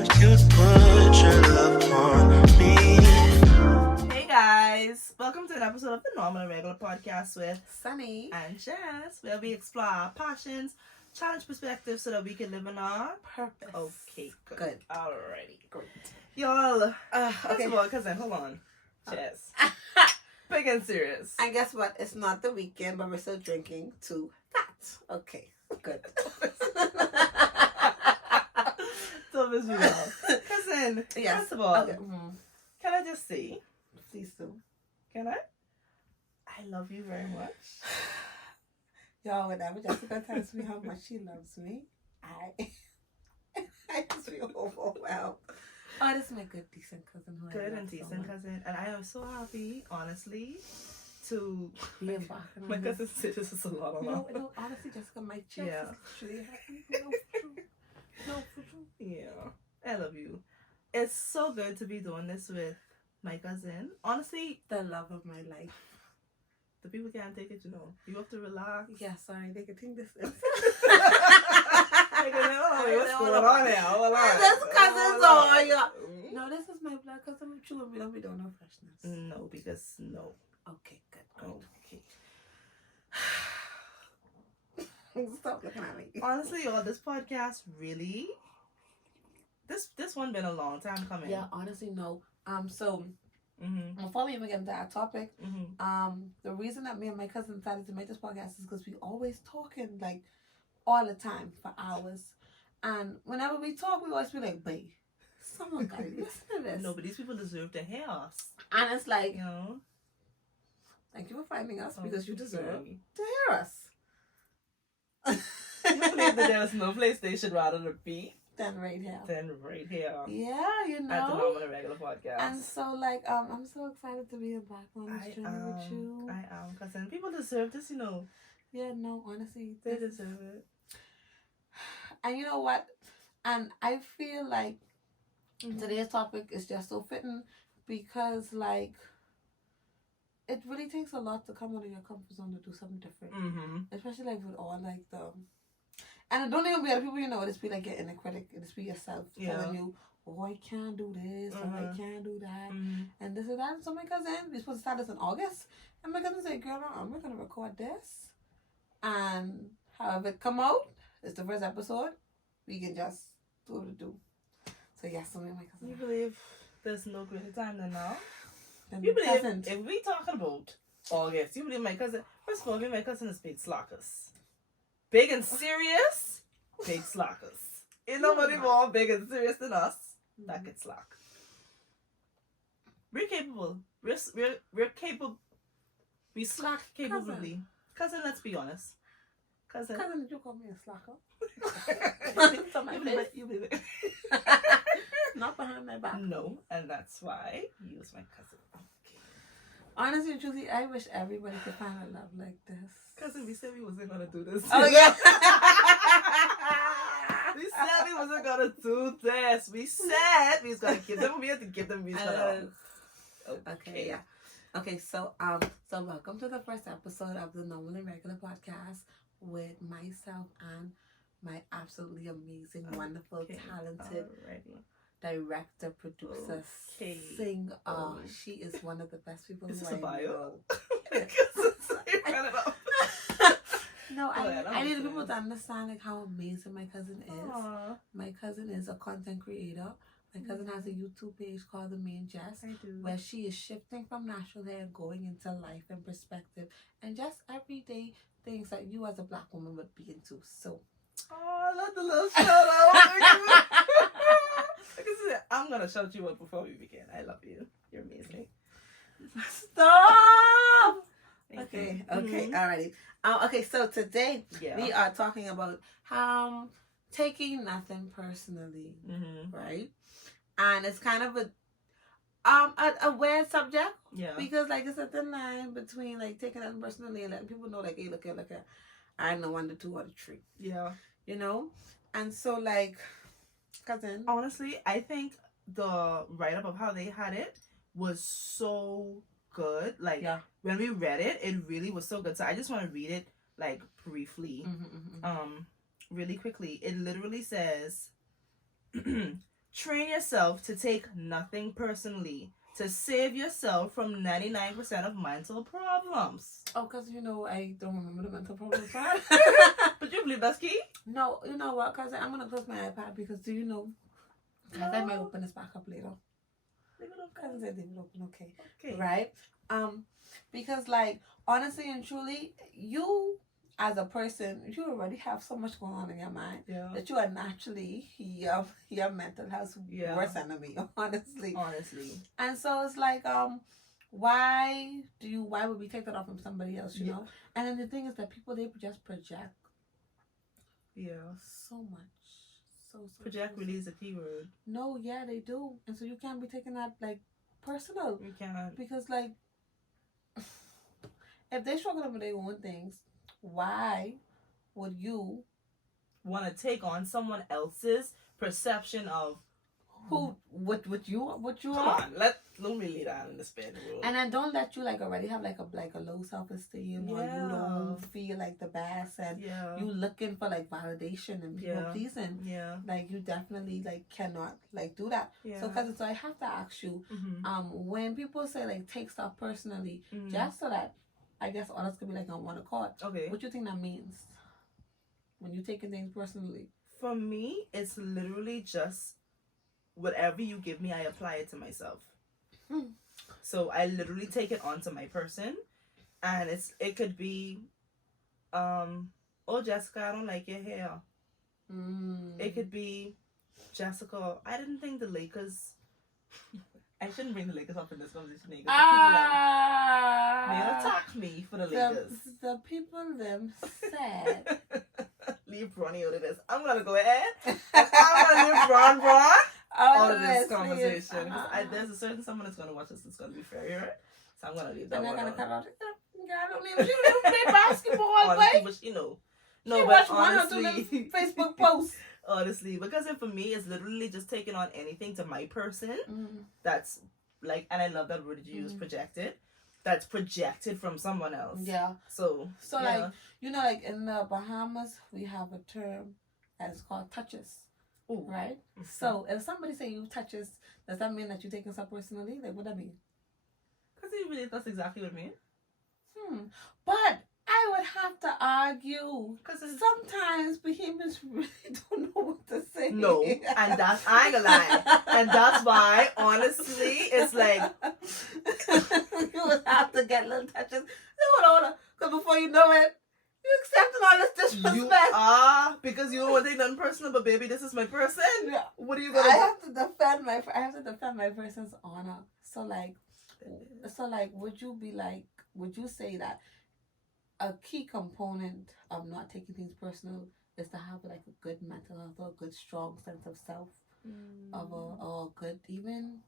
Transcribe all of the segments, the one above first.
you put your love on me. Hey guys, welcome to an episode of the Normal and Regular podcast with Sunny and Jess, where we explore our passions, challenge perspectives so that we can live in our purpose. Okay, good. Good. Alrighty. Great. Y'all, Okay. first of all, cousin, hold on. Jess. Big and serious. And guess what? It's not the weekend, but we're still drinking to that. Okay. Good. So miss you all. Cousin, Yes. first of all, Okay. can I just say, Please do. can I? I love you very much. Y'all, whenever Jessica tells me how much she loves me, I just feel overwhelmed. Oh, this is my good, decent cousin. Who I Good love and so decent much. cousin. And I am so happy, honestly, to Be embarking my on this. cousin said this is a lot of love. No, honestly, Jessica, my chest Yeah. is actually happy. No, for true. Yeah, I love you. It's so good to be doing this with my cousin. Honestly, The love of my life. the people can't take it, you know. You have to relax. Yeah, sorry, they could think this is. Like, oh, what's going on now? Hold on. This cousin's on. Yeah. Mm. No, this is my blood cousin. I'm true. We don't know freshness. No, because no. Okay, good. Okay. Stop looking at me. Honestly, y'all, this podcast really. This one been a long time coming. Yeah, honestly, no. So Mhm. before we even get into our topic, Mhm. the reason that me and my cousin decided to make this podcast is because we always talking like all the time for hours, and whenever we talk, we always be like, "Babe, someone gotta listen to this." No, but these people deserve to hear us. And it's like, You know. thank you for finding us because you deserve Okay. to hear us. You believe that there's no place they should rather be Then right here. than right here Yeah, you at the know. Normal and Regular podcast. And so, like, I'm so excited to be back on I this journey with you. am, cousin. People deserve this, you know. Yeah, no, honestly, They this is- deserve it. And you know what? And I feel like today's topic is just so fitting because, like, it really takes a lot to come out of your comfort zone to do something different. Mm-hmm. Especially, like, with all, like, and it don't even be other people, you know, it's be, like, your inner critic. It's be yourself telling you, oh, I can't do this, or I can't do that. Mm-hmm. And this and that. So my cousin, we're supposed to start this in August. And my cousin said, girl, no, I'm not going to record this. And however it come out, it's the first episode. We can just do what we do. So yes, so me and my You cousin. believe there's no greater time than now? And You my believe cousin. if we talking about August, you believe my cousin? First of all, me and my cousin is big slackers. Big and serious, big slackers. Ain't nobody more big and serious than us that can slack. We're capable. We're capable. We slack capably. Cousin, let's be honest. Cousin. Cousin, did you call me a slacker? You believe it? You believe it? Not behind my back. No, and that's why you was my cousin. Honestly, truly, I wish everybody could find a love like this. Cousin, we said we wasn't gonna do this. Oh, yeah. We said we wasn't gonna do this. We said we was gonna give them. We had to give them. We said, Okay, yeah. Okay, so welcome to the first episode of the Normal and Regular podcast with myself and my absolutely amazing, wonderful, talented director, producer, singer. She is one of the best people Is this who a I bio? know. Turn it off. No, Oh, yeah, that I makes need people sense. to understand like how amazing my cousin is. Aw, My cousin is a content creator. My cousin has a YouTube page called The Main Jess, I do. where she is shifting from natural hair and going into life and perspective and just everyday things that you as a black woman would be into. So, Oh, I love the little shout out. Like I said, I'm gonna shout you up before we begin. I love you. You're amazing. stop. Thank Okay, you. okay, Mhm. alrighty. Okay, so today Yeah. we are talking about taking nothing personally, Mm-hmm. right? And it's kind of a weird subject. Yeah. Because like it's a thin line between like taking it personally and letting people know like, hey, look here, I know 1, 2, or 3. Yeah. You know? And so like cousin. Honestly, I think the write up of how they had it was so good. Like when we read it, it really was so good. So I just want to read it like briefly. Really quickly. It literally says train yourself to take nothing personally, to save yourself from 99% of mental problems. Oh, because I don't remember the mental problem part. But you believe that's key? No, you know what, cousin? I'm gonna close my iPad because because I might open this back up later. Leave it open. Cousin said leave it open, okay. Okay. Right? Because honestly and truly, you as a person, you already have so much going on in your mind that you are naturally your mental health's worst enemy, honestly. And so it's why would we take that off from somebody else, you know? And then the thing is that people, they just project so much. So project really is a key word. No, yeah, they do. And so you can't be taking that personal. You can't. Because if they struggle with their own things, why would you want to take on someone else's perception of what you Come are? on, let me lay down in the spin rule. And then don't let you already have a low self-esteem or you don't feel the best and you looking for validation and people pleasing. You definitely cannot do that. So I have to ask you, when people say take stuff personally, just so that I guess others could be on one accord. Okay. What do you think that means when you're taking things personally? For me, it's literally just whatever you give me, I apply it to myself. So I literally take it onto my person, and it could be, oh Jessica, I don't like your hair. It could be, Jessica, I didn't think the Lakers. I shouldn't bring the Lakers up in this conversation. They attack me for the Lakers. The people them said. Leave Bronny out of this. I'm gonna go ahead. I'm gonna leave Bron out of this conversation. There's a certain someone that's gonna watch this that's gonna be very hurt. So I'm gonna leave that one. Cut out. I don't even. She don't play basketball, honestly, but she know. No, she but watched honestly, one or two Facebook posts. Honestly, because for me, it's literally just taking on anything to my person. That's and I love that word you use, projected. That's projected from someone else. Yeah. So in the Bahamas, we have a term that is called touches. Ooh. Right? So if somebody say you touches, does that mean that you're taking stuff personally? What does that mean? Because really, that's exactly what it means. But I would have to argue because sometimes Bahamians really don't know what to say. No, and that's, I ain't gonna lie. And that's why, honestly, it's you would have to get little touches. Hold on. Because before you know it, you accepting all this disrespect. You are, because you don't want to take nothing personal, but baby, this is my person. Yeah. What are you gonna do? I have to defend my person's honor. So would you say that a key component of not taking things personal is to have a good mental health or a good strong sense of self, of a good even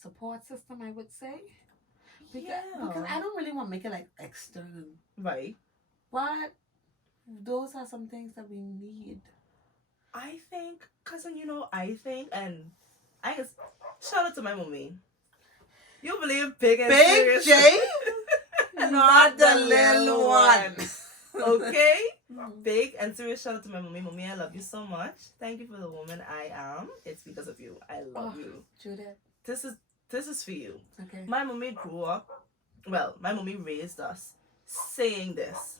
support system, I would say. Because I don't really want to make it external. Right. But those are some things that we need. I think, cousin, and I guess, shout out to my mommy. You believe Big and Big serious? J? Not the little one. Okay? Big and serious shout out to my mommy. Mommy, I love you so much. Thank you for the woman I am. It's because of you. I love you. Judith. This is for you. Okay. My mommy grew up, my mommy raised us saying this.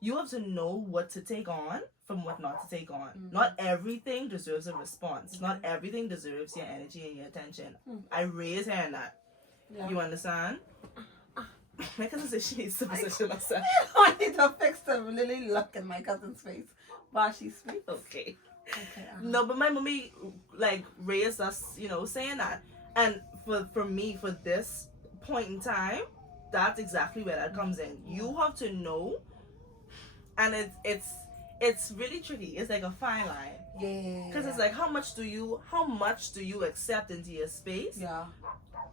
You have to know what to take on from what not to take on. Not everything deserves a response. Not everything deserves your energy and your attention. I raised her in that. Yeah. You understand? My cousin says she needs to position herself. I need to fix the really look in my cousin's face while she speaks. Okay. No, but my mommy raised us, saying that. And for me, for this point in time, that's exactly where that comes in. You have to know, and it's really tricky. It's like a fine line. Yeah. Because it's how much do you accept into your space? Yeah.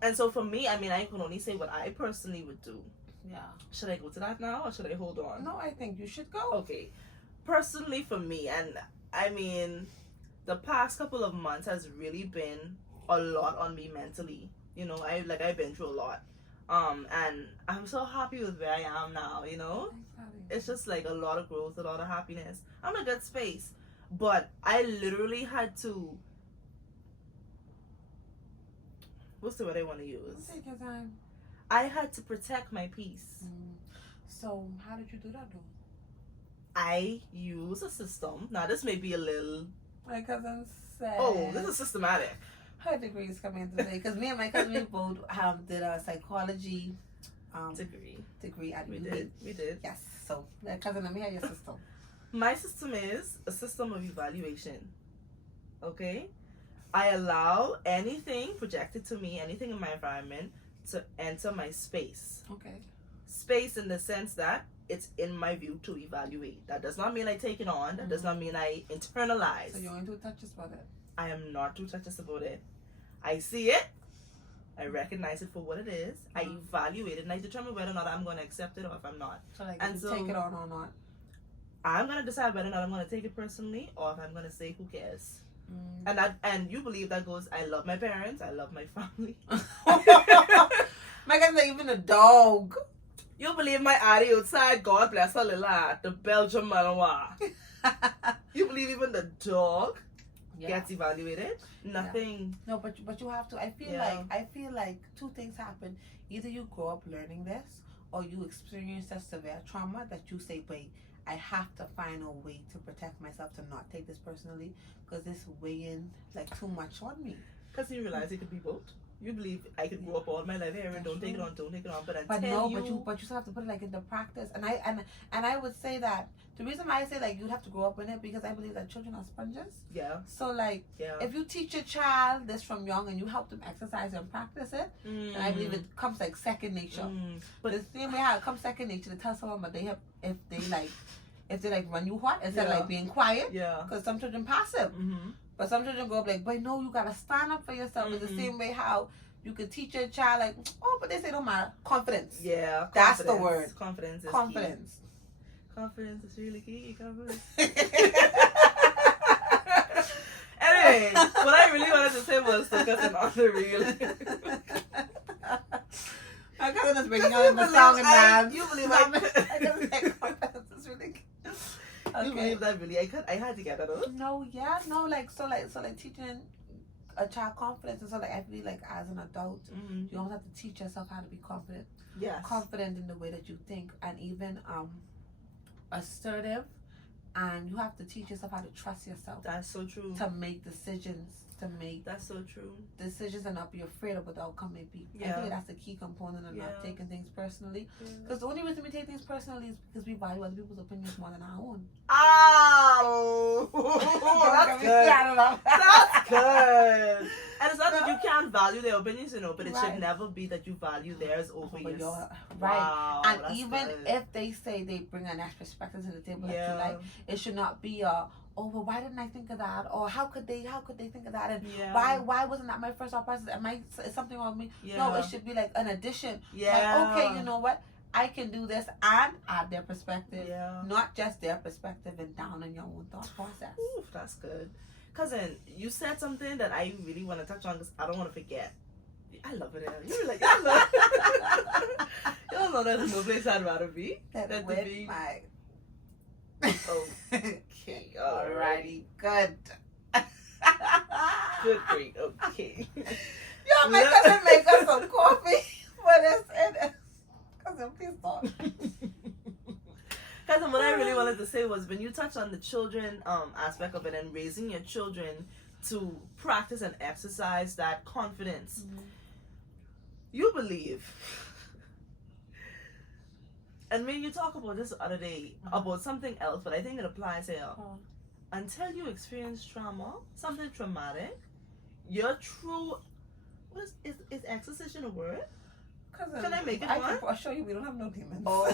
And so for me, I can only say what I personally would do. Yeah. Should I go to that now or should I hold on? No, I think you should go. Okay. Personally for me, and the past couple of months has really been a lot on me mentally. I've been through a lot. And I'm so happy with where I am now, It's just a lot of growth, a lot of happiness. I'm in a good space. But I literally had to. What's the word I want to use? Take your time. I had to protect my peace. So how did you do that though? I use a system. Now this may be a little. My cousin said. Oh, this is systematic. Her degree is coming into play because me and my cousin we both did a psychology degree at We UB. did. Yes. So, cousin, let me hear your system. My system is a system of evaluation. Okay? I allow anything projected to me, anything in my environment, to enter my space. Okay. Space in the sense that it's in my view to evaluate. That does not mean I take it on. That does not mean I internalize. So you're into touches about it? I am not too touched about it. I see it. I recognize it for what it is. I evaluate it and I determine whether or not I'm going to accept it or if I'm not. So like, and you so, take it on or not? I'm going to decide whether or not I'm going to take it personally or if I'm going to say who cares. And you believe that goes, I love my parents, I love my family. My cousin, even a dog. You believe my auntie outside, God bless her little heart, the Belgian Malinois. You believe even the dog gets evaluated? Nothing. No, but you have to. I feel like two things happen. Either you grow up learning this, or you experience a severe trauma that you say, wait, I have to find a way to protect myself to not take this personally because this weighing like too much on me. Because you realize it could be both. You believe I could grow up all my life here and don't take it on. But you still have to put it like into practice. And I would say that the reason why I say like you have to grow up in it because I believe that children are sponges. Yeah. So like if you teach your child this from young and you help them exercise and practice it, then I believe it comes like second nature. But the same way how it comes second nature to tell someone, but they have if they like run you hot instead of like being quiet. Yeah. Because some children passive. But some children go up like, but no, you gotta stand up for yourself. It's the same way how you could teach your child like, oh, but they say don't matter. Confidence. Yeah. That's the word. Confidence is confidence. Key. Confidence is really key. Confidence. Anyway, what I really wanted to say was focusing on the real. My cousin is bringing out the song and dance. You believe I just say confidence is really key. Okay. You believe that really? I had to get that out. No, like teaching a child confidence, and so like I feel like as an adult, you almost have to teach yourself how to be confident. Yes. Confident in the way that you think, and even assertive, and you have to teach yourself how to trust yourself. That's so true. To make decisions. That's so true. Decisions and not be afraid of what the outcome may be. I think that's the key component of not taking things personally. Because the only reason we take things personally is because we value other people's opinions more than our own. Oh, that's good. That's good. And it's not that you can't value their opinions, but it should never be that you value theirs over yours. Right. Wow, and even if they say they bring a nice perspective to the table that you like, it should not be a, oh, well, why didn't I think of that? Or how could they think of that? And why wasn't that my first thought process? Is something wrong with me? No, it should be like an addition. Like, okay, you know what? I can do this and add their perspective. Not just their perspective and down on your own thought process. Ooh, that's good. Cousin, you said something that I really want to touch on because I don't want to forget. I love it. You're like, I love it. You don't know there's no place I'd rather be. Than to be. My... Okay, alrighty, good. Good, great, okay. Yo, my cousin make us some coffee for this. Cousin, please stop. Cousin, what I really wanted to say was when you touched on the children aspect of it and raising your children to practice and exercise that confidence, you believe. And when you talk about this the other day, about something else, but I think it applies here. Until you experience trauma, something traumatic, your true, is exorcism a word? Cousin, can I make it one? I'll show you we don't have no demons. Oh. I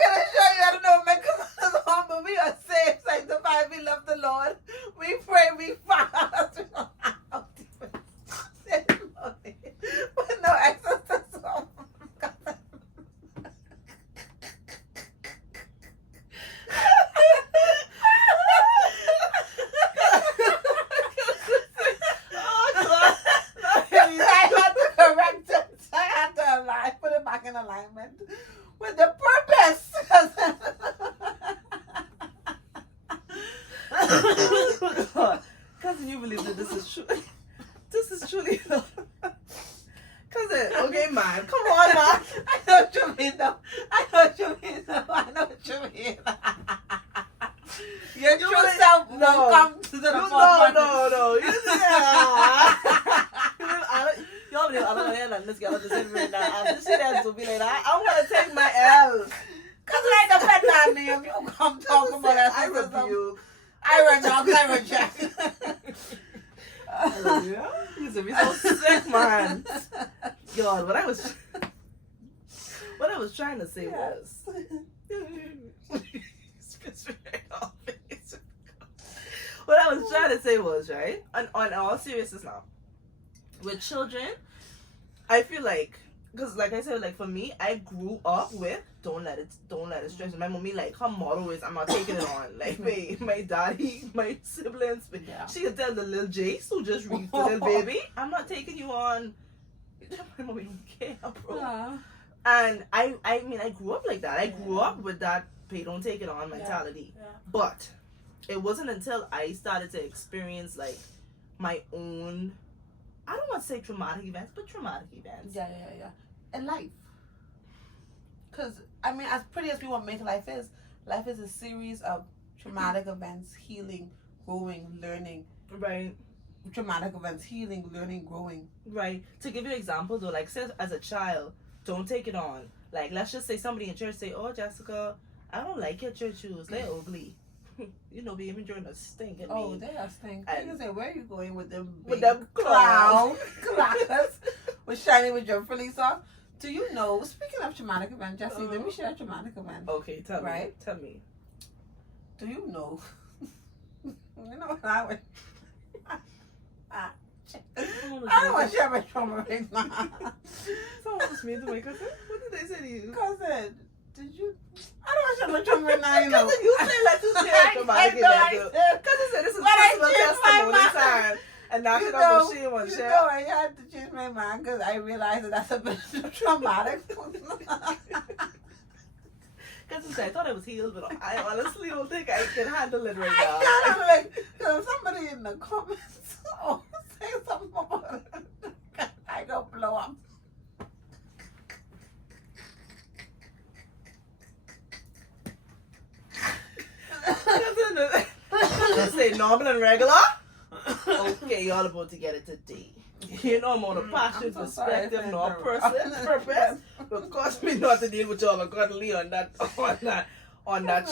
gotta show you. I don't know if my cousin is home, but we are safe, sanctified, we love the Lord. We pray, we fast. We don't have no demons. But no exorcism. In alignment with the purpose. man. Come on, man. I know what you mean, though. I know what you mean, though. I know what you mean. Your You true really- self no. won't come to the No. Y'all believe I don't hear that. Let's get on the same right now. I'm just saying to be like that. I want to take my L. Because it ain't depend on me if you come talk about that. I rebuke. I reject. Yeah. He's so sick, man. God, what I was trying to say was. What I was trying to say was, right, on all seriousness now, with children, I feel like, because like I said, like for me, I grew up with don't let it stress me. My mommy, like, her motto is I'm not taking it on. Like my daddy, my siblings, Yeah. she could tell the little Jace who just reached the little baby, I'm not taking you on. My mommy don't care, bro. Yeah. And I mean, I grew up like that. I grew up with that pay don't take it on mentality. Yeah. But it wasn't until I started to experience like my own, I don't want to say traumatic events, but traumatic events. Yeah. In life. Because, I mean, as pretty as we want to make life is a series of traumatic events, healing, growing, learning. Right. Traumatic events, healing, learning, growing. Right. To give you an example though, like say as a child, don't take it on. Like let's just say somebody in church say, "Oh, Jessica, I don't like your church shoes. They're ugly." You know, be even during the stink at Oh, me. they are stink. And- You say, where are you going with them big With them clown clackers with shiny with your frilly socks? Do you know, speaking of traumatic event, Jesse, let me share a traumatic event. Okay, tell me. Right? Tell me. Do you know? You know what I went? I don't want to share my trauma right now. Someone was mean to my cousin. What did they say to you? Cousin, did you? I don't want to share my trauma right now, you know. Cousin, you say like you share traumatic event. Cousin said this is But I personal changed my testimony mind. time. And now she You don't know, she want to you share. know, I had to change my mind because I realized that that's a bit traumatic. Cousin said I thought I was healed, but I honestly don't think I can handle it right I now. kind of like, if somebody in the comments or say something about it, I go blow up. Cousin say normal and regular. Okay, y'all about to get it today. You know I'm on a passion, I'm so sorry perspective, for no interrupting. purpose. Because me not to deal with y'all accordingly on that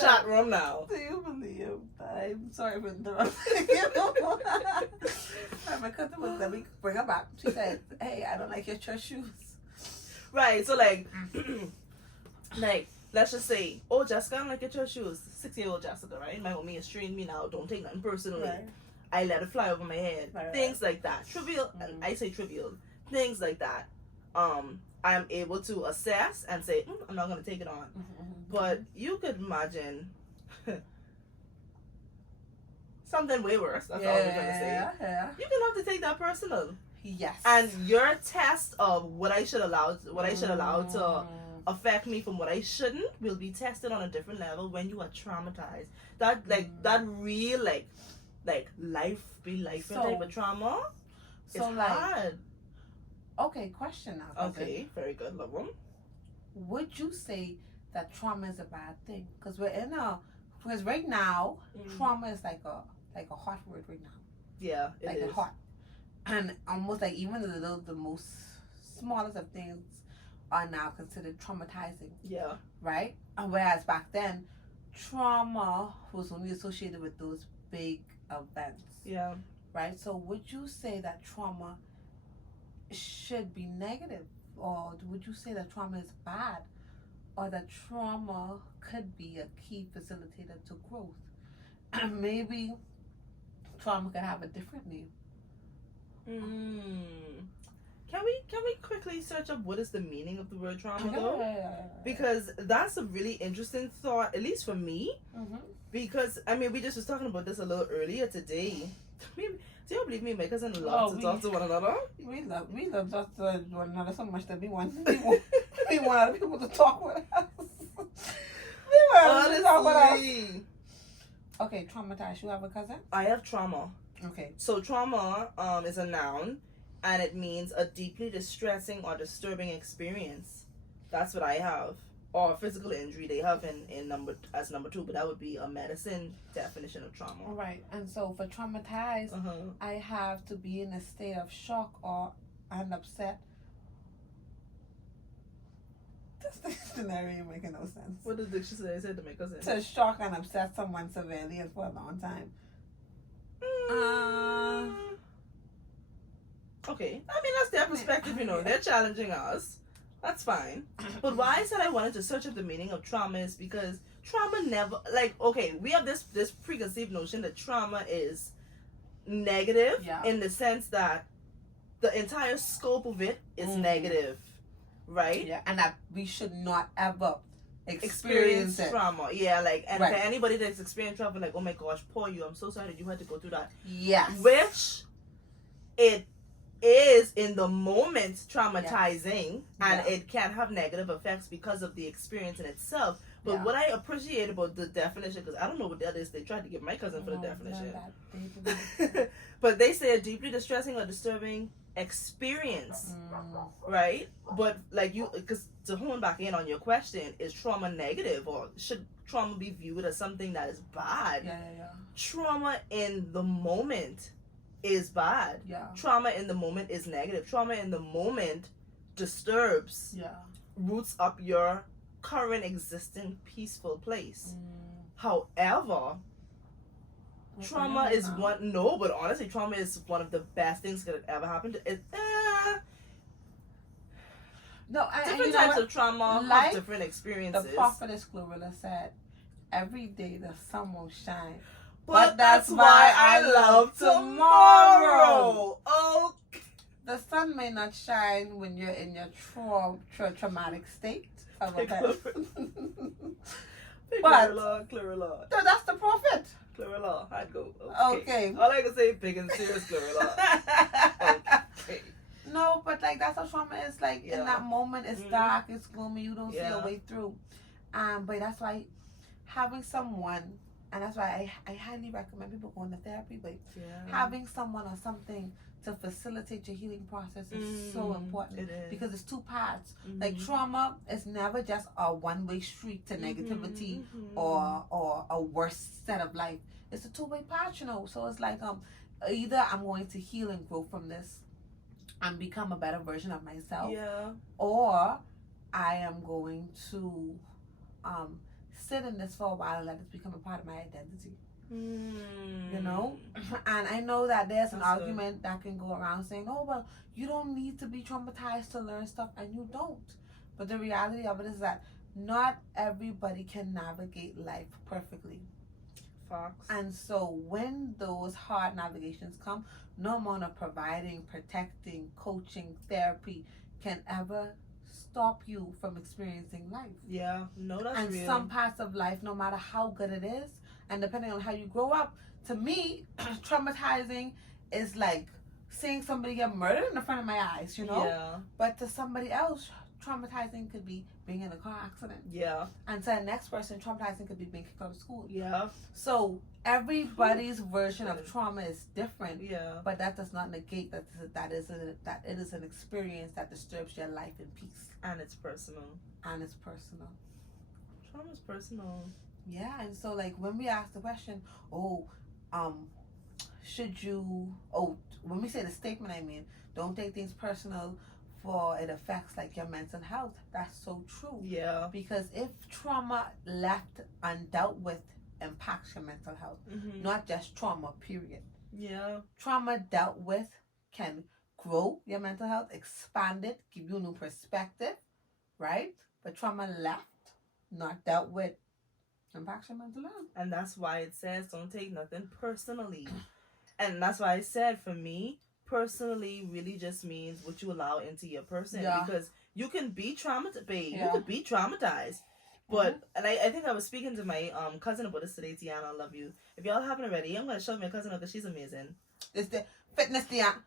chat room now. Do you believe? I'm sorry for interrupting you. My cousin was, let me bring her back. She said, hey, I don't like your church shoes. Right, so like, like, let's just say, oh, Jessica, I don't like your church shoes. 6-year-old Jessica, right? My mommy is treating me now. Don't take nothing personally. Right. I let it fly over my head. Right. Things like that. Trivial, I say trivial. Things like that. I am able to assess and say, I'm not going to take it on. But you could imagine something way worse. That's all we're going to say. Yeah. You can have to take that personal. Yes. And your test of what I should allow to affect me from what I shouldn't will be tested on a different level when you are traumatized. That that real like life So- type of trauma. So It's like, hard. okay, question now. cousin. Okay, very good, love them. Would you say that trauma is a bad thing? Because because right now, trauma is like a hot word right now. Yeah, it Like is. a hot. And almost like even the most smallest of things are now considered traumatizing, Yeah, right? And whereas back then, trauma was only associated with those big events, yeah. right? So would you say that trauma should be negative, or would you say that trauma is bad, or that trauma could be a key facilitator to growth? And maybe trauma could have a different name. Can we quickly search up what is the meaning of the word trauma though? Because that's a really interesting thought, at least for me. Mm-hmm. Because I mean, we just was talking about this a little earlier today. Do you believe me? My cousin loves to talk to one another. We love just one another so much that we want other people to talk with us. We want others to talk with us. Honestly, Okay, traumatized. You have a cousin? I have trauma. Okay. So trauma is a noun, and it means a deeply distressing or disturbing experience. That's what I have. Or physical injury they have in number 2, but that would be a medicine definition of trauma. Right. And so for traumatized, I have to be in a state of shock or and upset. This dictionary ain't making no sense. What does the dictionary say to make us To shock and upset someone severely and for a long time. Okay. I mean, that's their perspective, you know. They're challenging us. That's fine. But why I said I wanted to search up the meaning of trauma is because trauma never, like, okay, we have this preconceived notion that trauma is negative in the sense that the entire scope of it is negative, right? Yeah, and that we should not ever experience trauma. Yeah, like, and for anybody that's experienced trauma, like, oh my gosh, poor you, I'm so sorry that you had to go through that. Yes. Which it is in the moment traumatizing, and it can have negative effects because of the experience in itself. But what I appreciate about the definition, because I don't know what that is, they tried to give my cousin for the definition. But they say a deeply distressing or disturbing experience, right? But like because to hone back in on your question, is trauma negative, or should trauma be viewed as something that is bad? Trauma in the moment is bad. Trauma in the moment is negative. Trauma in the moment disturbs, roots up your current existing peaceful place. However, trauma is but honestly, trauma is one of the best things that could ever happen to it. Different types of trauma have different experiences. The prophetess Glorilla said, every day the sun will shine. But that's why I love tomorrow. Oh, the sun may not shine when you're in your traumatic state. But Glorilla. So that's the prophet. Glorilla, I'd go. Okay. All I can say, big and serious Glorilla. Okay. No, but like that's how trauma is. Like in that moment, it's dark, it's gloomy, you don't see a way through. But that's why having someone. And that's why I highly recommend people going to therapy. But having someone or something to facilitate your healing process is so important. It is. Because it's two paths. Like trauma is never just a one-way street to negativity or a worse set of life. It's a two-way path, you know. So it's like either I'm going to heal and grow from this and become a better version of myself. Or I am going to sit in this for a while and let it become a part of my identity. You know? And I know that there's an argument that can go around saying, oh, well, you don't need to be traumatized to learn stuff, and you don't. But the reality of it is that not everybody can navigate life perfectly. Fox. And so when those hard navigations come, no amount of providing, protecting, coaching, therapy can ever stop you from experiencing life. That's real. Some parts of life, no matter how good it is, and depending on how you grow up, to me, traumatizing is like seeing somebody get murdered in the front of my eyes, you know? But to somebody else, traumatizing could be being in a car accident. And to the next person, traumatizing could be being kicked out of school. So everybody's version of trauma is different. But that does not negate that it is an experience that disturbs your life in peace. And it's personal. Trauma is personal. Yeah, and so like when we ask the question, should you? When we say the statement, I mean, don't take things personal, for it affects like your mental health. That's so true. Because if trauma left undealt with impacts your mental health, not just trauma, period. Trauma dealt with can grow your mental health, expand it, give you a new perspective, right? But trauma left, not dealt with, impacts your mental health. And that's why it says don't take nothing personally. And that's why I said, for me, personally really just means what you allow into your person. Because you can be traumatized, babe. You could be traumatized. But, and I think I was speaking to my cousin about this today, Tiana, I love you. If y'all haven't already, I'm going to show my cousin because she's amazing. It's the fitness, Tiana.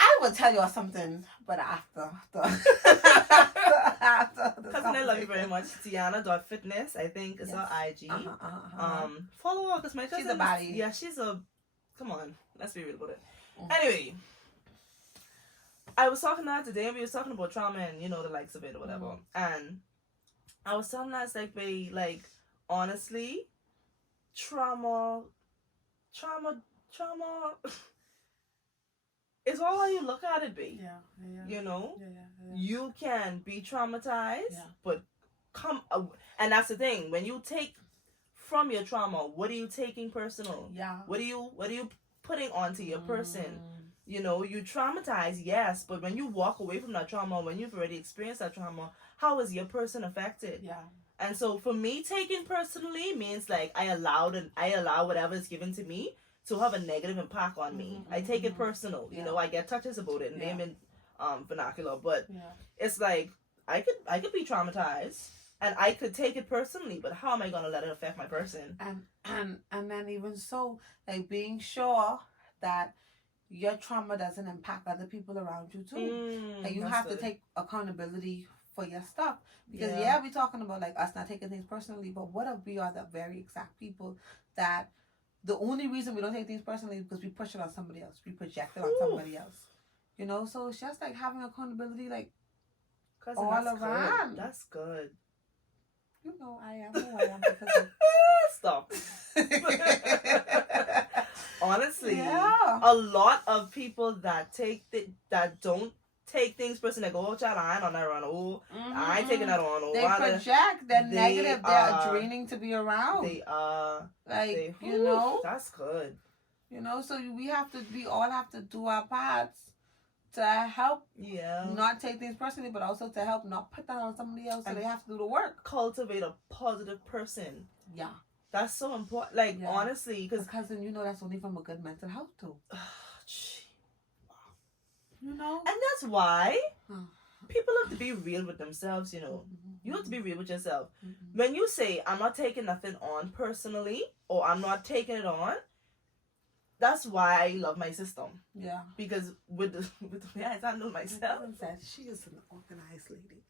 I will tell you something, but after Cousin, I love you very much. Tiana.fitness, I think is her IG. Follow her because my cousin. She's a body. Yeah, she's a. Come on, let's be real about it. Anyway, I was talking to her today, and we was talking about trauma and the likes of it or whatever. Mhm. And I was telling her, it's like, babe, like, honestly, trauma, trauma, trauma. It's all how you look at it, babe. Yeah. You know, Yeah. you can be traumatized, Yeah. but and that's the thing. When you take from your trauma, what are you taking personal? Yeah. What are you putting onto your person? Mm. You traumatize, yes, but when you walk away from that trauma, when you've already experienced that trauma, how is your person affected? Yeah. And so for me, taking personally means like I allow whatever is given to me to have a negative impact on me. I take it personal. Yeah. I get touches about it in Yeah. layman vernacular, but Yeah. it's like I could be traumatized and I could take it personally, but how am I gonna let it affect my person? And then even so, like being sure that your trauma doesn't impact other people around you too. Like you have to take accountability for your stuff. Because we're talking about like us not taking things personally, but what if we are the very exact people that the only reason we don't take things personally is because we push it on somebody else. We project it on somebody else. So it's just like having accountability like Cousin, all that's around. Good. That's good. I am who I am because of Stop. Honestly, yeah. a lot of people that don't take things personally, go, oh, child, I ain't on that run. Oh, I ain't taking that on. Oh, They project. They're negative. They're draining to be around. They are. Like, That's good. So we all have to do our parts to help not take things personally, but also to help not put that on somebody else, so they have to do the work. Cultivate a positive person. Yeah. That's so important. Like, honestly, because cousin, that's only from a good mental health too. And that's why people have to be real with themselves, You have to be real with yourself. When you say, I'm not taking nothing on personally, or I'm not taking it on, that's why I love my system. Yeah. Because with the way I handle myself. She is an organized lady.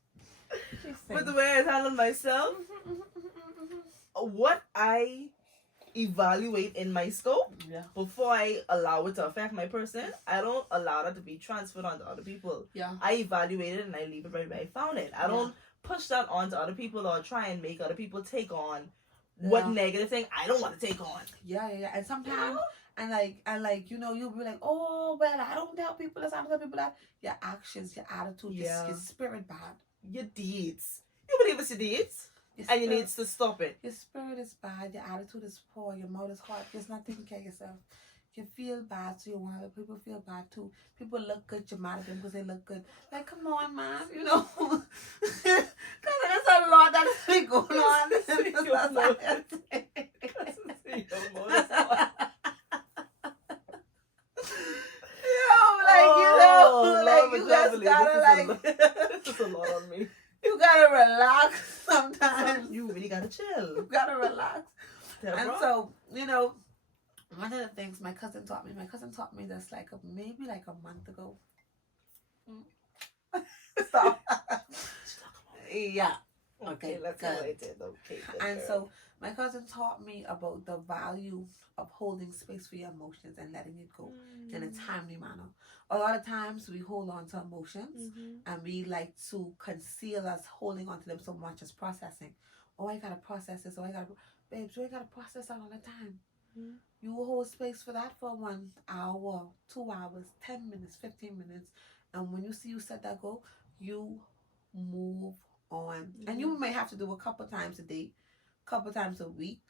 With the way I handle myself, what I evaluate in my scope before I allow it to affect my person, I don't allow that to be transferred onto other people. Yeah. I evaluate it and I leave it right where I found it. I don't push that onto other people or try and make other people take on what negative thing I don't want to take on. Yeah. And sometimes and you'll be like, oh well, I don't tell people this, I don't tell people that. Your actions, your attitude, your spirit bad. Your deeds. You believe it's your deeds? And you need to stop it. Your spirit is bad, your attitude is poor, your mouth is hard, you're not taking care of yourself. You feel bad, so you want other people feel bad too. People look good, you're mad at them because they look good. Like, come on, man, Because there's a lot that's been going on. You just gotta this is a lot on me. You gotta relax sometimes. You really gotta chill. You gotta relax. And so, one of the things my cousin taught me this maybe a month ago. Stop. Yeah. Okay, let's go. Okay. And so my cousin taught me about the value of holding space for your emotions and letting it go in a timely manner. A lot of times we hold on to emotions and we like to conceal us holding on to them so much as processing. Oh, I gotta process this. Babes, you ain't gotta process that all the time. You will hold space for that for 1 hour, 2 hours, 10 minutes, 15 minutes. And when you see you set that goal, you move on. And you may have to do a couple times a day, couple times a week,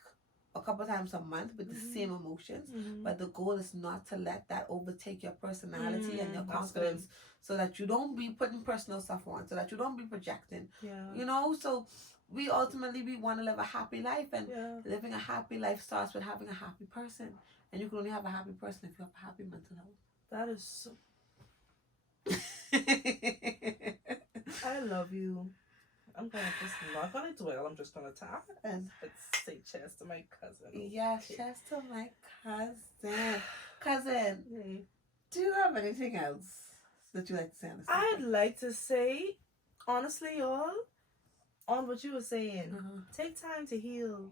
a couple times a month with the same emotions. But the goal is not to let that overtake your personality and your confidence, so that you don't be putting personal stuff on, so that you don't be projecting. So we ultimately want to live a happy life, and living a happy life starts with having a happy person. And you can only have a happy person if you have a happy mental health. That is so... I love you. I'm gonna just not gonna dwell. I'm just gonna tap and say cheers to my cousin. Yes, cheers to my cousin. Cousin, do you have anything else that you like to say on this? I'd like to say, honestly, y'all, on what you were saying, take time to heal.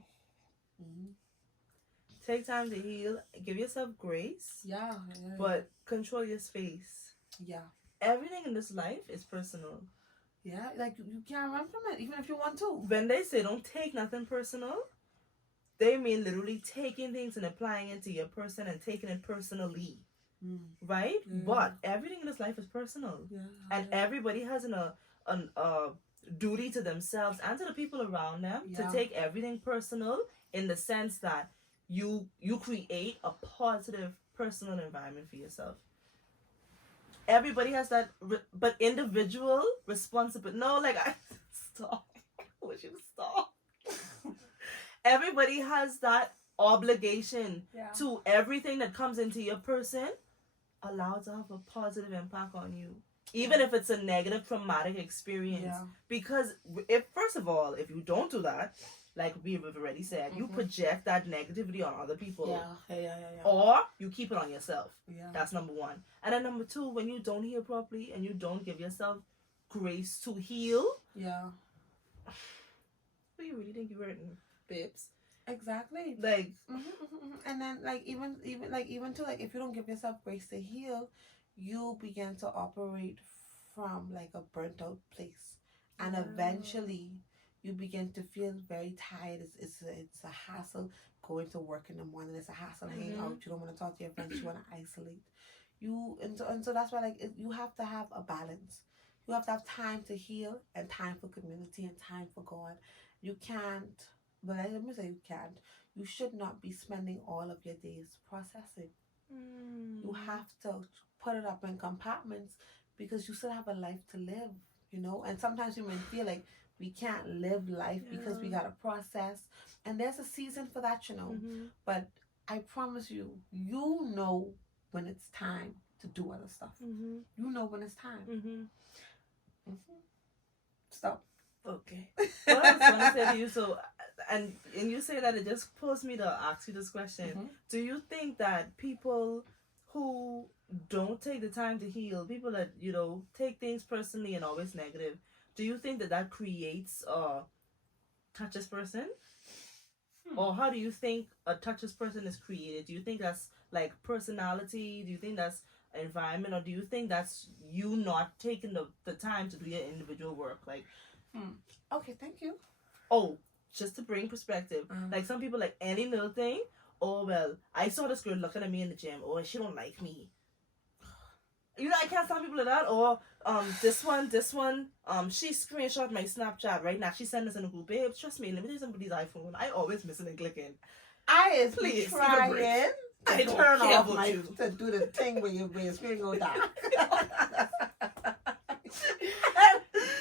Take time to heal. Give yourself grace. Yeah. But control your space. Yeah. everything in this life is personal. Yeah, like you can't run from it, even if you want to. When they say don't take nothing personal, they mean literally taking things and applying it to your person and taking it personally. Right? Yeah. But everything in this life is personal. Yeah. And everybody has a duty to themselves and to the people around them to take everything personal, in the sense that you create a positive personal environment for yourself. Everybody has that, but individual responsibility. No, like, stop. Would you stop? Everybody has that obligation to everything that comes into your person, allowed to have a positive impact on you, even if it's a negative traumatic experience. Because if, first of all, if you don't do that, like we've already said, you project that negativity on other people, or you keep it on yourself. That's number one. And then number two, when you don't heal properly and you don't give yourself grace to heal, who you really think you're hurting, babes? Exactly. Like, and then like even to, like, if you don't give yourself grace to heal, you begin to operate from like a burnt out place, and eventually you begin to feel very tired. It's a hassle going to work in the morning. It's a hassle hanging out. You don't want to talk to your friends. You want to isolate. And so that's why, like, you have to have a balance. You have to have time to heal and time for community and time for God. You can't. But let me say, you can't. You should not be spending all of your days processing. You have to put it up in compartments, because you still have a life to live, you know. And sometimes you may feel like we can't live life because we gotta process. And there's a season for that, you know. But I promise you, you know when it's time to do other stuff. You know when it's time. Stop. Okay. What I was gonna say to you, so, and you say that, it just posed me to ask you this question. Do you think that people who don't take the time to heal, people that, you know, take things personally and always negative, do you think that creates a touches person? Or how do you think a touches person is created? Do you think that's like personality? Do you think that's environment? Or do you think that's you not taking the time to do your individual work? Like, okay, thank you. Oh, just to bring perspective, like some people, like any little thing, oh well, I saw this girl looking at me in the gym, oh, she don't like me. You know, I can't stop people like that. Or this one, she screenshot my Snapchat right now. She sent us in a group, babe, trust me, let me tell you somebody's iPhone, I always missing and clicking. Please trying I to turn off to do the thing where your screen go down.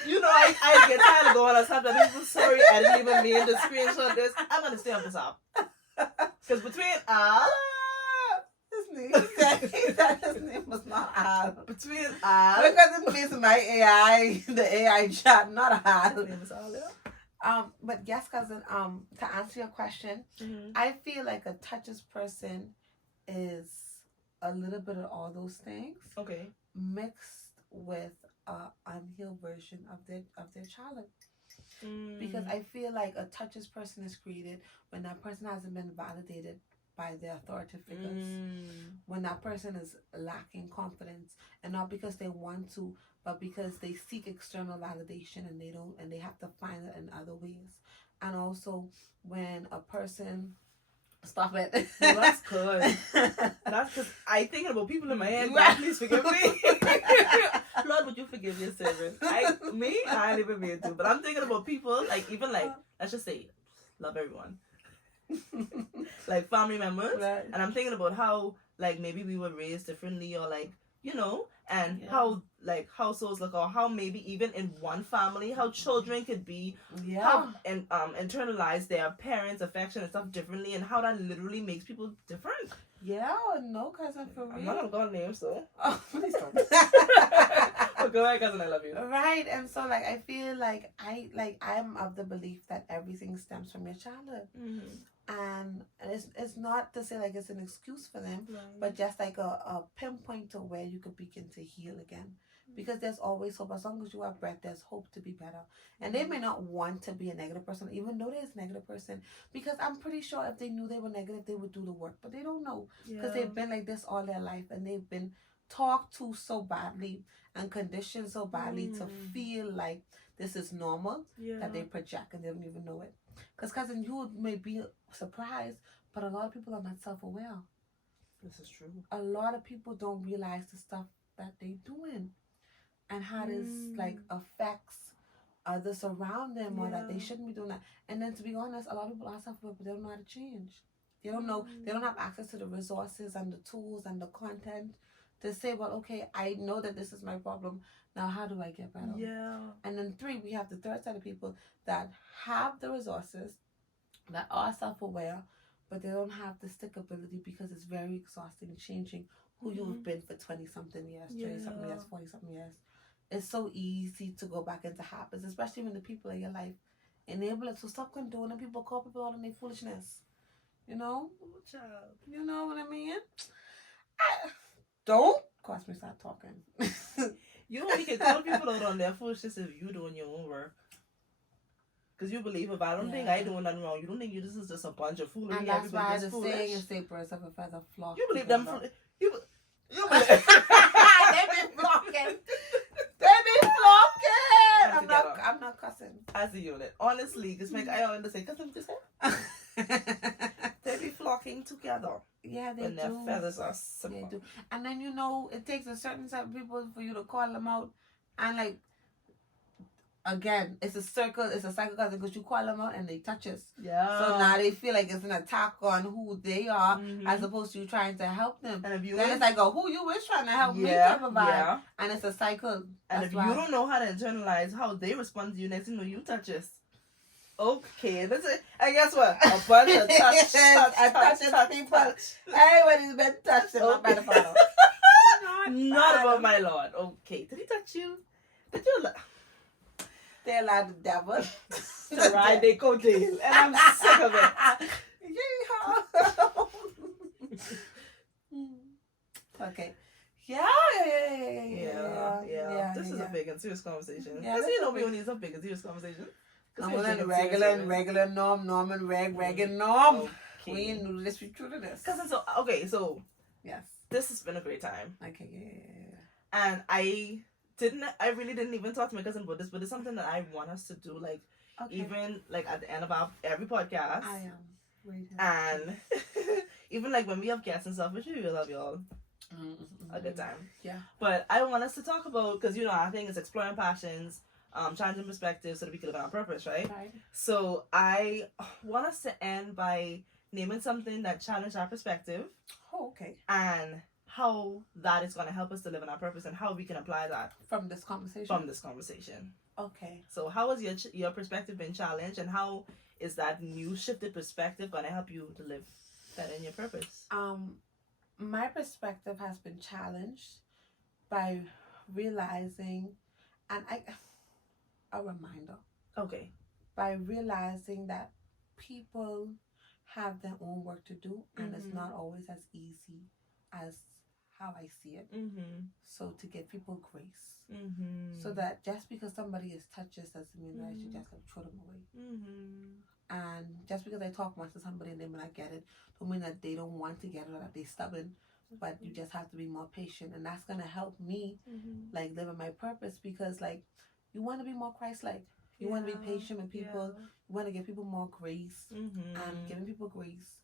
You know, I get tired of going on Snapchat. I'm sorry, I didn't even mean to screenshot this. I'm gonna stay on this app. Because between his name was not Al. Between Al, because it means my AI, the AI chat, not Al. His name is Al, yeah. But yes, cousin. To answer your question, I feel like a touches person is a little bit of all those things. Okay. Mixed with unhealed version of their childhood. Because I feel like a touches person is created when that person hasn't been validated by their authoritative figures. When that person is lacking confidence, and not because they want to, but because they seek external validation and they have to find it in other ways. And also when a person stop it. Well, that's good. That's because I thinking about people in my head. God, please forgive me. Lord, would you forgive your servant? I ain't even mean to. But I'm thinking about people, like, even like, let's just say, love everyone. Like family members. Right. And I'm thinking about how, like, maybe we were raised differently, or like, you know, and how, like, households look, or how maybe even in one family, how children could be, and internalize their parents' affection and stuff differently, and how that literally makes people different. Yeah, no, cousin, for real. I'm not gonna go on names, so. Oh, please don't. But go ahead, cousin, I love you. Right, and so, like, I feel like I'm of the belief that everything stems from your childhood. And it's not to say like it's an excuse for them, but just like a pinpoint to where you could begin to heal again. Because there's always hope. As long as you have breath, there's hope to be better. And they may not want to be a negative person, even though there's a negative person. Because I'm pretty sure if they knew they were negative, they would do the work. But they don't know. Because they've been like this all their life. And they've been talked to so badly and conditioned so badly to feel like this is normal that they project and they don't even know it. Because, cousin, you may be surprised, but a lot of people are not self-aware. This is true. A lot of people don't realize the stuff that they doing and how this like affects others around them, or that they shouldn't be doing that. And then, to be honest, a lot of people are self-aware, but they don't know how to change. They don't know. They don't have access to the resources and the tools and the content to say, well, okay, I know that this is my problem. Now, how do I get better? Yeah. And then 3, we have the third set of people that have the resources, that are self-aware, but they don't have the stickability because it's very exhausting changing who you've been for 20-something years, 30-something years, 40-something years. It's so easy to go back into habits, especially when the people in your life enable it. So stop condoning people, call people out on their foolishness. You know? Child. You know what I mean? Don't cause me start talking. You only can call people out on their foolishness if you doing your own work. Because you believe if I don't think I doing nothing wrong, you don't think this is just a bunch of foolery. And that's why the saying is, say birds of a feather flock. You believe them? You believe? They be flocking. They be flocking. I'm not cussing. As a unit, honestly, because I don't understand. Because I'm just saying. They be flocking together. Yeah, they when do. Their feathers are similar. They do. And then, it takes a certain set of people for you to call them out. And, like, again, it's a circle, it's a cycle, because you call them out and they touch us. Yeah. So now they feel like it's an attack on who they are, as opposed to you trying to help them. And if you then it's like, who you is trying to help me type of vibe. Yeah. And it's a cycle. And if you don't know how to internalize how they respond to you, next thing you know, you touch us. Okay, that's it. And guess what? A bunch of touch people. Everybody's been touched in my better follow. Not about my Lord. Okay, did he touch you? Did you? They allowed the devil to ride their coattail, and I'm sick of it. Okay. Yeah. This is a big and serious conversation. Yeah, Because we only need some big and serious conversation. Regular norm and reg and norm. Okay. We ain't new to this, we true to this. So yes, this has been a great time. Okay, yeah. And I really didn't even talk to my cousin about this, but it's something that I want us to do, like, even like at the end of every podcast. I am. And even like when we have guests and stuff, which we love y'all. A good time. Yeah. But I want us to talk about, because our thing is exploring passions, challenging perspectives so that we can live on our purpose, right? So I want us to end by naming something that challenged our perspective. Oh, okay. And how that is going to help us to live in our purpose and how we can apply that from this conversation. Okay. So how has your perspective been challenged, and how is that new shifted perspective going to help you to live better in your purpose? My perspective has been challenged by realizing, and a reminder. Okay. By realizing that people have their own work to do, and it's not always as easy as how I see it. So to give people grace, so that just because somebody is touched doesn't mean that I should just like throw them away. And just because I talk much to somebody and they may not get it, don't mean that they don't want to get it or that they're stubborn. But you just have to be more patient, and that's gonna help me like live in my purpose, because like you want to be more Christ-like. You want to be patient with people. You want to give people more grace, and giving people grace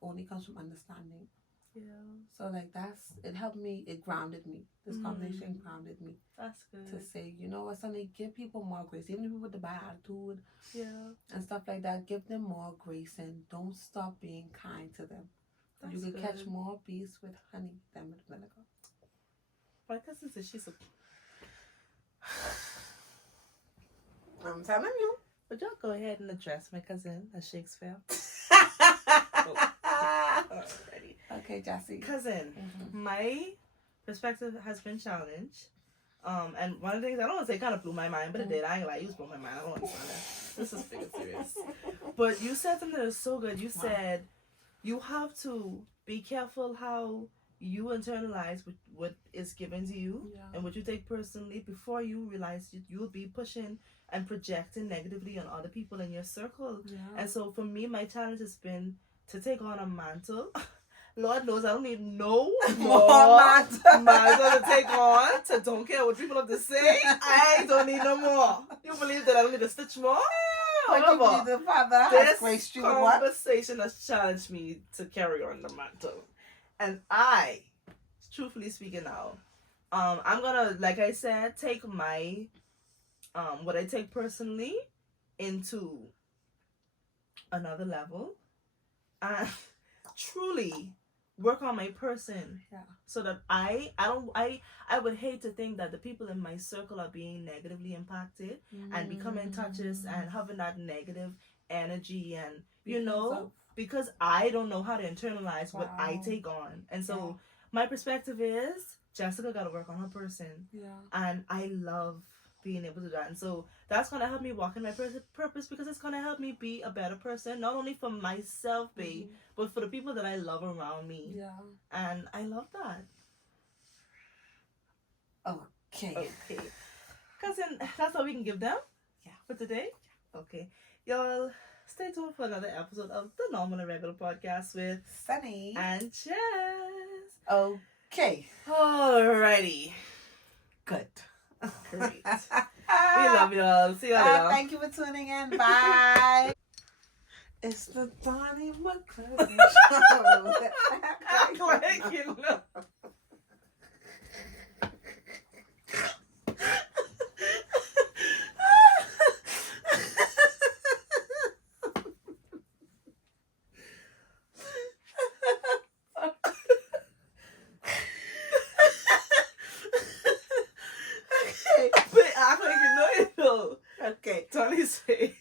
only comes from understanding. So like it helped me. It grounded me. This conversation grounded me. That's good. To say, you know what, Sonny, give people more grace. Even the people with the bad attitude, and stuff like that. Give them more grace, and don't stop being kind to them. That's you can good. catch more bees with honey than with vinegar. My cousin says she's a... I'm telling you. Would y'all go ahead and address my cousin as Shakespeare? Alrighty. Okay, Jessie. Cousin, my perspective has been challenged. And one of the things, I don't want to say kind of blew my mind, but it did. I ain't gonna lie, you blew my mind. I don't understand that. This is big and serious. But you said something that was so good. You said you have to be careful how you internalize what is given to you and what you take personally before you realize you'll be pushing and projecting negatively on other people in your circle. And so for me, my challenge has been to take on a mantle Lord knows I don't need no More more matter. matter to take on. So don't care what people have to say. I don't need no more. You believe that I don't need a stitch more? What you believe the Father has This graced you with what? conversation has challenged me to carry on the mantle. And I, truthfully speaking now, I'm gonna, like I said, take my what I take personally into another level and truly work on my person. Yeah. So that I would hate to think that the people in my circle are being negatively impacted and becoming touches and having that negative energy and because I don't know how to internalize what I take on. And so my perspective is Jessica gotta work on her person. Yeah. And I love being able to do that. And so that's gonna help me walk in my purpose because it's gonna help me be a better person, not only for myself, babe, but for the people that I love around me. Yeah. And I love that. Okay. Cousin, that's all we can give them? Yeah. For today? Okay. Y'all, stay tuned for another episode of the Normal and Regular Podcast with Sunny. and Jess. Okay. Alrighty. Good. Great. We love y'all. See y'all later. Thank you for tuning in. Bye. It's the Donnie McClurkin Show. Act like you know. But act like you know it though. Okay. Tony say.